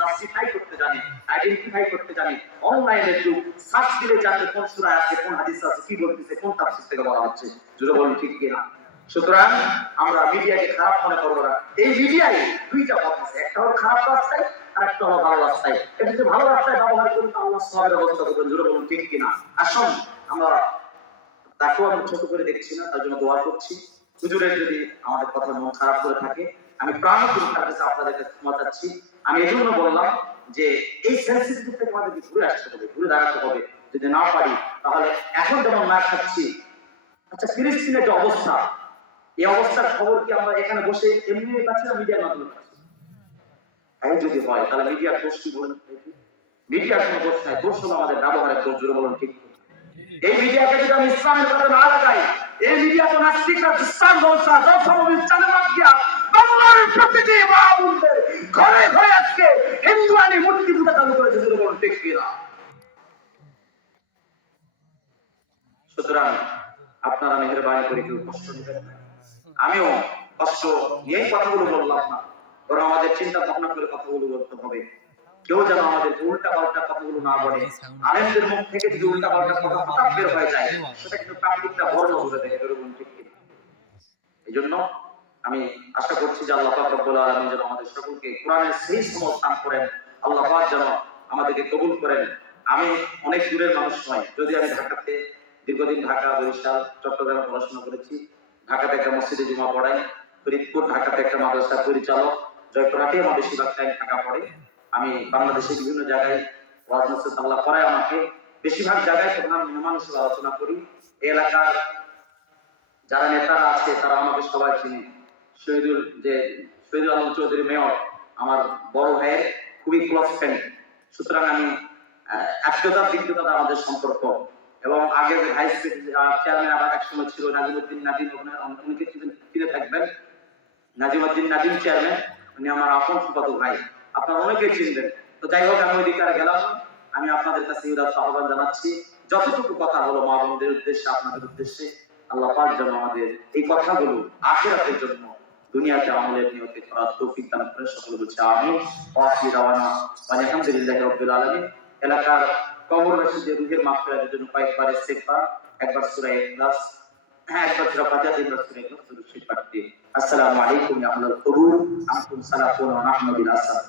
Justify করতে জানে, identify করতে জানে। অনলাইনের যুগ, সার্চ দিলে জানবে কোন সূরা আছে, কোন হাদিস আছে, কি বলতেছে, কোন তাফসীর থেকে বলা হচ্ছে। জোরে বলুন ঠিক কিনা? সুতরাং আমরা মিডিয়াকে খারাপ মনে করবো না। এই মিডিয়ায় দুইটা পথ আছে, একটা হলো খারাপ রাস্তায় আর একটা হলো ভালো রাস্তায়। এটা যদি ভালো রাস্তায় ব্যবহার করি তো আল্লাহ সওয়াবের ব্যবস্থা করবেন। জোরে বলুন ঠিক কিনা? আসুন আমরা তাকেও আমি ছোট করে দেখছি না, তার জন্য দোয়া করছি। হুজুরের যদি আমাদের কথা মন খারাপ করে থাকে, আমি প্রাণপূর্ণ তার কাছে আপনাদেরকে ক্ষমা চাচ্ছি। আমি এই জন্য বললাম যে এই সেন্সিটিভ থেকে আমাদেরকে ঘুরে আসতে হবে, ঘুরে দাঁড়াতে হবে। যদি না পারি তাহলে এখন যেমন না খাচ্ছি, আচ্ছা ফিলিস্তিনের যে অবস্থা, এই অবস্থার খবর কি আমরা এখানে বসে এমনি পাচ্ছি না, মিডিয়ার মাধ্যমে পাচ্ছি? তাই যদি হয় তাহলে মিডিয়ার দোষ কি বলেন? মিডিয়ার কোনো দোষ নাই, দোষ হলো আমাদের ব্যবহারের দোষ। জোরে বলুন ঠিক? এই মিডিয়াকে যদি আমি ইসলামের কথা না লাগাই, এই মিডিয়া তো নাস্তিকরা ইসলাম বলছা দশমবির চালবাদ দিয়া বাংলার প্রতিটি মা বোনদের ঘরে ঘরে আজকে হিন্দুয়ানি মূর্তি পূজা চালু করেছে। জোরে বলুন ঠিক কিনা? সুতরাং আপনারা মেহেরবানি করে কেউ কষ্ট নেবেন না। আমিও কষ্ট নিয়েই কথাগুলো বললাম না, বরং আমাদের চিন্তা ভাবনা করে কথাগুলো বলতে হবে। কেউ যেন আমাদের উল্টা পাল্টা কথাগুলো না বলে। আলেমদের মুখ থেকে যদি উল্টা পাল্টা কথা হঠাৎ বের হয়ে যায়, সেটা কিন্তু পাবলিকটা বর্ণ ধরে দেয়। এরকম ঠিক কিনা? এই জন্য আমি আশা করছি যে আল্লাহ পাক রব্বুল আলামিন যেন আমাদের সকলকে কোরআনের সেই সমস্থান করেন। আল্লাহ পাক যেন আমাদেরকে কবুল করেন। আমি অনেক দূরের মানুষ নয়, যদি আমি ঢাকাতে দীর্ঘদিন ঢাকা, বরিশাল, চট্টগ্রামে পড়াশোনা করেছি। ঢাকাতে একটা মসজিদে জুমা পড়াই, ফরিদপুর ঢাকাতে একটা মাদ্রাসার পরিচালক, জয়পুরহাটে আমার বেশিরভাগ টাইম থাকা পড়ে। আমি বাংলাদেশের বিভিন্ন জায়গায় ওয়াজ নসিহত আল্লাহ করায় আমাকে, বেশিরভাগ জায়গায় প্রধান মেহমান হিসেবে আলোচনা করি। এই এলাকার যারা নেতারা আছে তারা আমাকে সবাই চিনে। শহীদুল আলম চৌধুরী মেয়র আমার বড় ভাইয়ের খুবই ক্লোজ ফ্রেন্ড। সুতরাং আমি একতার দিকটা আমাদের সম্পর্ক। এবং আগে ভাইস চেয়ারম্যান আবার এক সময় ছিল নাজিমউদ্দিন নাজিম, অনেকে চিনে থাকবেন। নাজিমউদ্দিন নাজিম চেয়ারম্যান, উনি আমার আপন ফুফাতো ভাই, আপনারা অনেকেই চিনবেন। তো যাই হোক, আমি ওইদিকে আর গেলাম। আমি আপনাদের কাছে আহ্বান জানাচ্ছি, যতটুকু কথা হলো মা বোনদের উদ্দেশ্যে, আপনাদের উদ্দেশ্যে, আল্লাহ পাক যেন আমাদের এই কথাগুলো আখিরাতের জন্য, দুনিয়াতে আমলের নিয়তে করার তৌফিক দান করে। সকলে বলছে আমিন। ওয়াসি রাওয়ানা আলহামদুলিল্লাহি রাব্বিল আলামিন। এলাকার কবরবাসীদের রুহের মাগফিরাতের জন্য কয়েকবার ইস্তিগফার, একবার সূরা ইখলাস, একবার সূরা ফাতিহা, তিনবার সূরা ইখলাস, দুরূদ শরীফ পাঠ দিয়ে। আসসালামু আলাইকুম ইয়া আহলাল কুবুর, আনতুম সালাতুন ওয়া নাহনু বিল আসর।